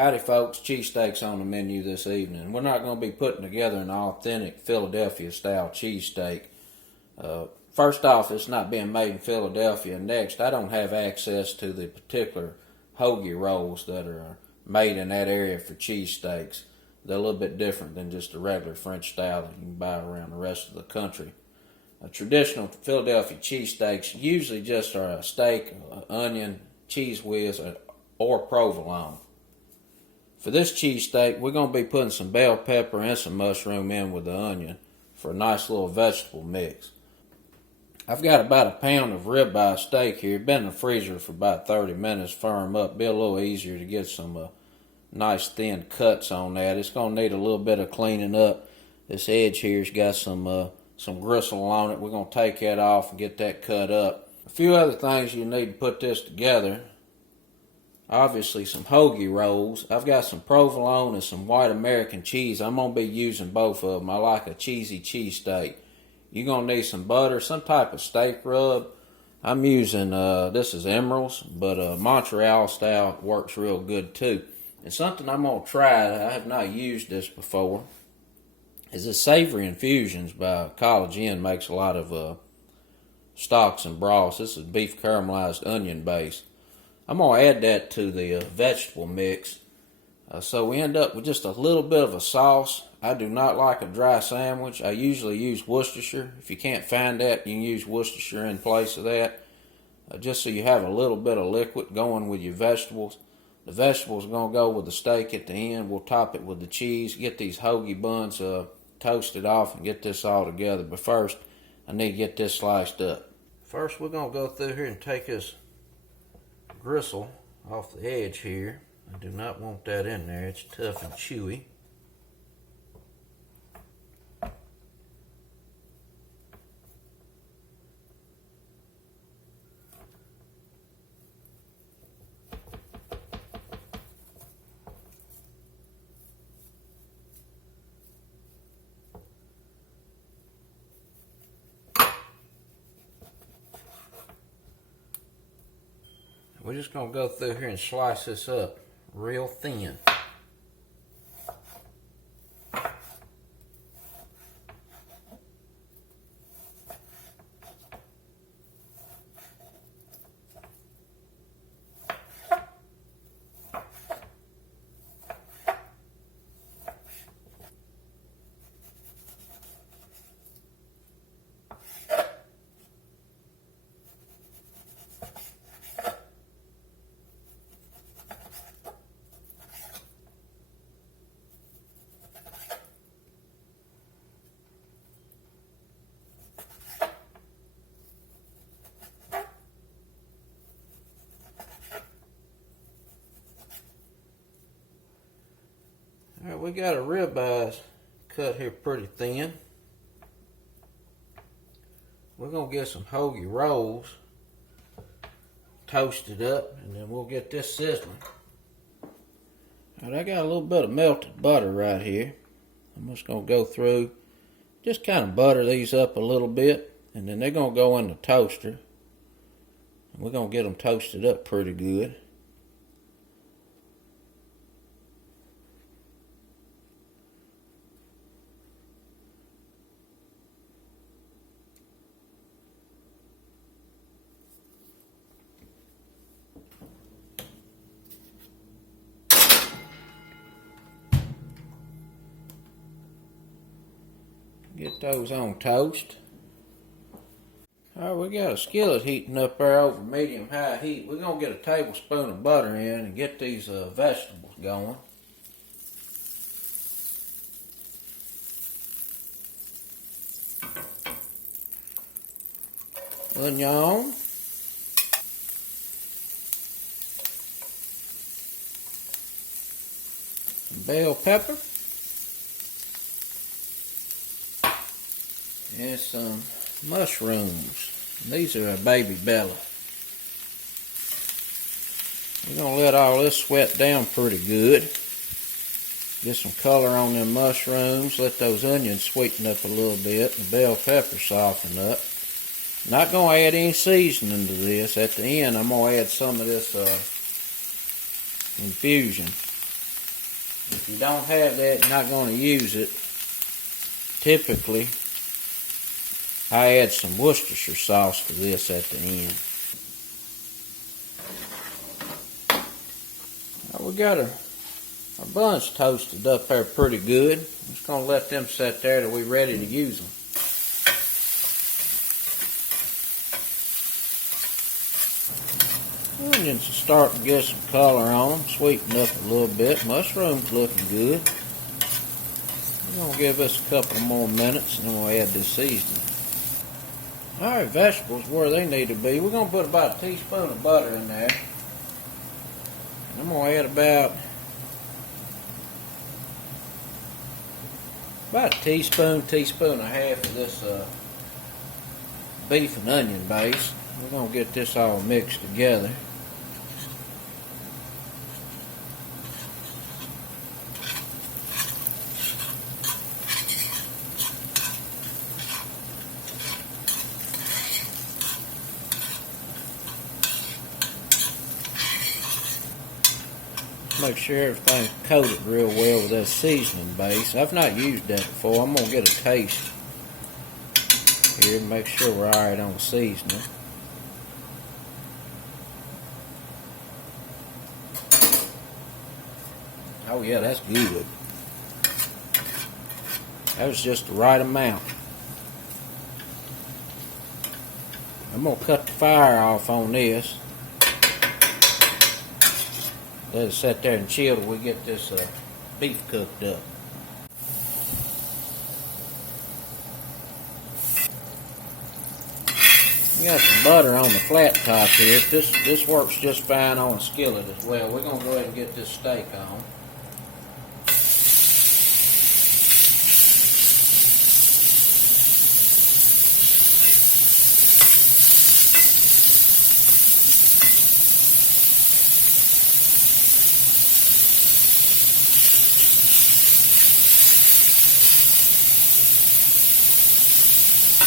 Howdy folks, cheesesteaks on the menu this evening. We're not going to be putting together an authentic Philadelphia style cheesesteak. First off, it's not being made in Philadelphia. Next, I don't have access to the particular hoagie rolls that are made in that area for cheesesteaks. They're a little bit different than just the regular French style that you can buy around the rest of the country. Traditional Philadelphia cheesesteaks usually just are a steak, onion, cheese whiz, or provolone. For this cheesesteak, we're going to be putting some bell pepper and some mushroom in with the onion for a nice little vegetable mix. I've got about a pound of ribeye steak here. It's been in the freezer for about 30 minutes, firm up. Be a little easier to get some nice thin cuts on that. It's going to need a little bit of cleaning up. This edge here's got some gristle on it. We're going to take that off and get that cut up. A few other things you need to put this together. Obviously some hoagie rolls. I've got some provolone and some white American cheese. I'm going to be using both of them. I like a cheesy cheesesteak. You're going to need some butter, some type of steak rub. I'm using, this is Emerald's, but Montreal style works real good too. And something I'm going to try, I have not used this before, is this Savory Infusions by College Inn. Makes a lot of stocks and broths. This is beef caramelized onion base. I'm going to add that to the vegetable mix. So we end up with just a little bit of a sauce. I do not like a dry sandwich. I usually use Worcestershire. If you can't find that, you can use Worcestershire in place of that. Just so you have a little bit of liquid going with your vegetables. The vegetables are going to go with the steak at the end. We'll top it with the cheese. Get these hoagie buns toasted off and get this all together. But first, I need to get this sliced up. First, we're going to go through here and take this gristle off the edge here. I do not want that in there. It's tough and chewy. We're just going to go through here and slice this up real thin. Alright, we got our ribeyes cut here pretty thin. We're going to get some hoagie rolls toasted up, and then we'll get this sizzling. Alright, I got a little bit of melted butter right here. I'm just going to go through, just kind of butter these up a little bit, and then they're going to go in the toaster. And we're going to get them toasted up pretty good. Get those on toast. Alright, we got a skillet heating up there over medium-high heat. We're going to get a tablespoon of butter in and get these vegetables going. Onion. Some bell pepper. And some mushrooms. These are a baby Bella. We're going to let all this sweat down pretty good. Get some color on them mushrooms. Let those onions sweeten up a little bit. The bell pepper soften up. Not going to add any seasoning to this. At the end, I'm going to add some of this infusion. If you don't have that, you're not going to use it. Typically, I add some Worcestershire sauce to this at the end. Now we got our buns toasted up there pretty good. I'm just going to let them sit there till we're ready to use them. Onions will start to get some color on them, sweeten up a little bit. Mushroom's looking good. We're going to give this a couple more minutes and then we'll add this seasoning. Alright, vegetables where they need to be. We're going to put about a teaspoon of butter in there. And I'm going to add about a teaspoon and a half of this beef and onion base. We're going to get this all mixed together. Make sure everything's coated real well with that seasoning base. I've not used that before. I'm going to get a taste here and make sure we're alright on the seasoning. Oh yeah, that's good. That was just the right amount. I'm going to cut the fire off on this. Let it sit there and chill till we get this beef cooked up. We got some butter on the flat top here. This works just fine on a skillet as well. We're going to go ahead and get this steak on.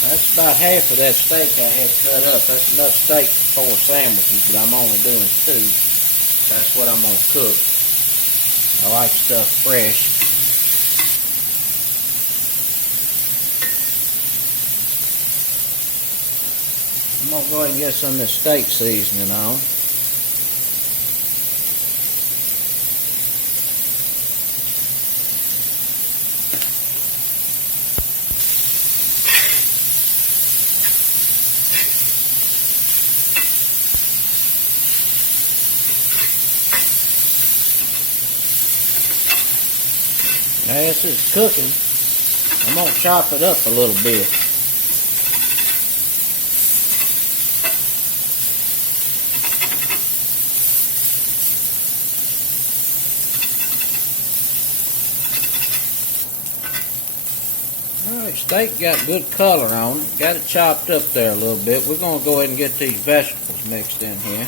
That's about half of that steak I had cut up. That's enough steak for 4 sandwiches, but I'm only doing 2. That's what I'm going to cook. I like stuff fresh. I'm going to go ahead and get some of this steak seasoning on. As it's cooking, I'm going to chop it up a little bit. Alright, steak got good color on it. Got it chopped up there a little bit. We're going to go ahead and get these vegetables mixed in here.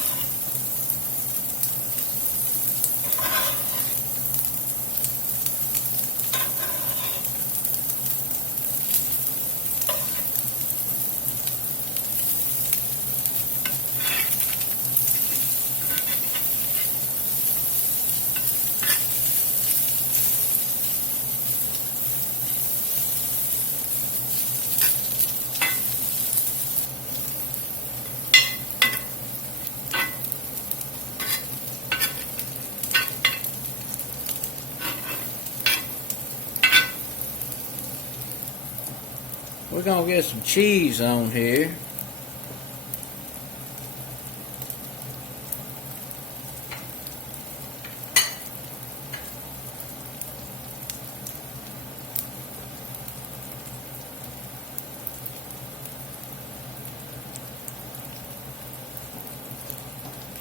We're going to get some cheese on here.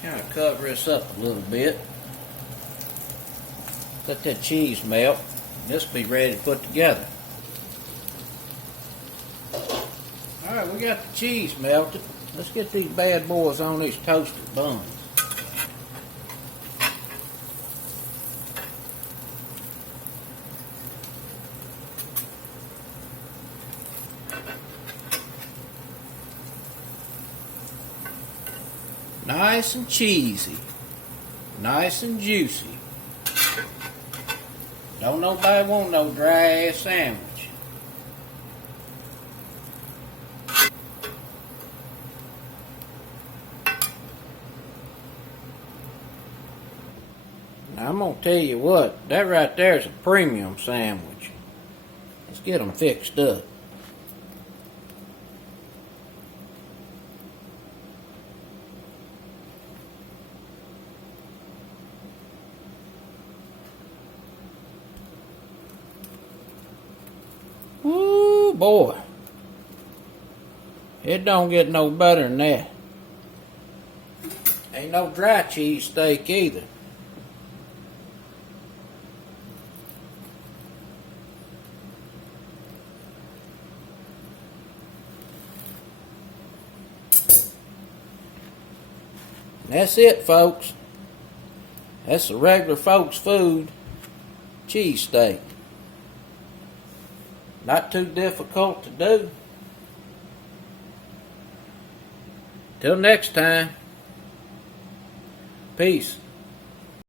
Kind of cover this up a little bit. Let that cheese melt. This will be ready to put together. Alright, we got the cheese melted. Let's get these bad boys on these toasted buns. Nice and cheesy. Nice and juicy. Don't nobody want no dry ass sandwich. Now, I'm gonna tell you what, that right there is a premium sandwich. Let's get them fixed up. Woo, boy. It don't get no better than that. Ain't no dry cheese steak either. That's it, folks. That's the regular folks' food. Cheesesteak. Not too difficult to do. Till next time. Peace.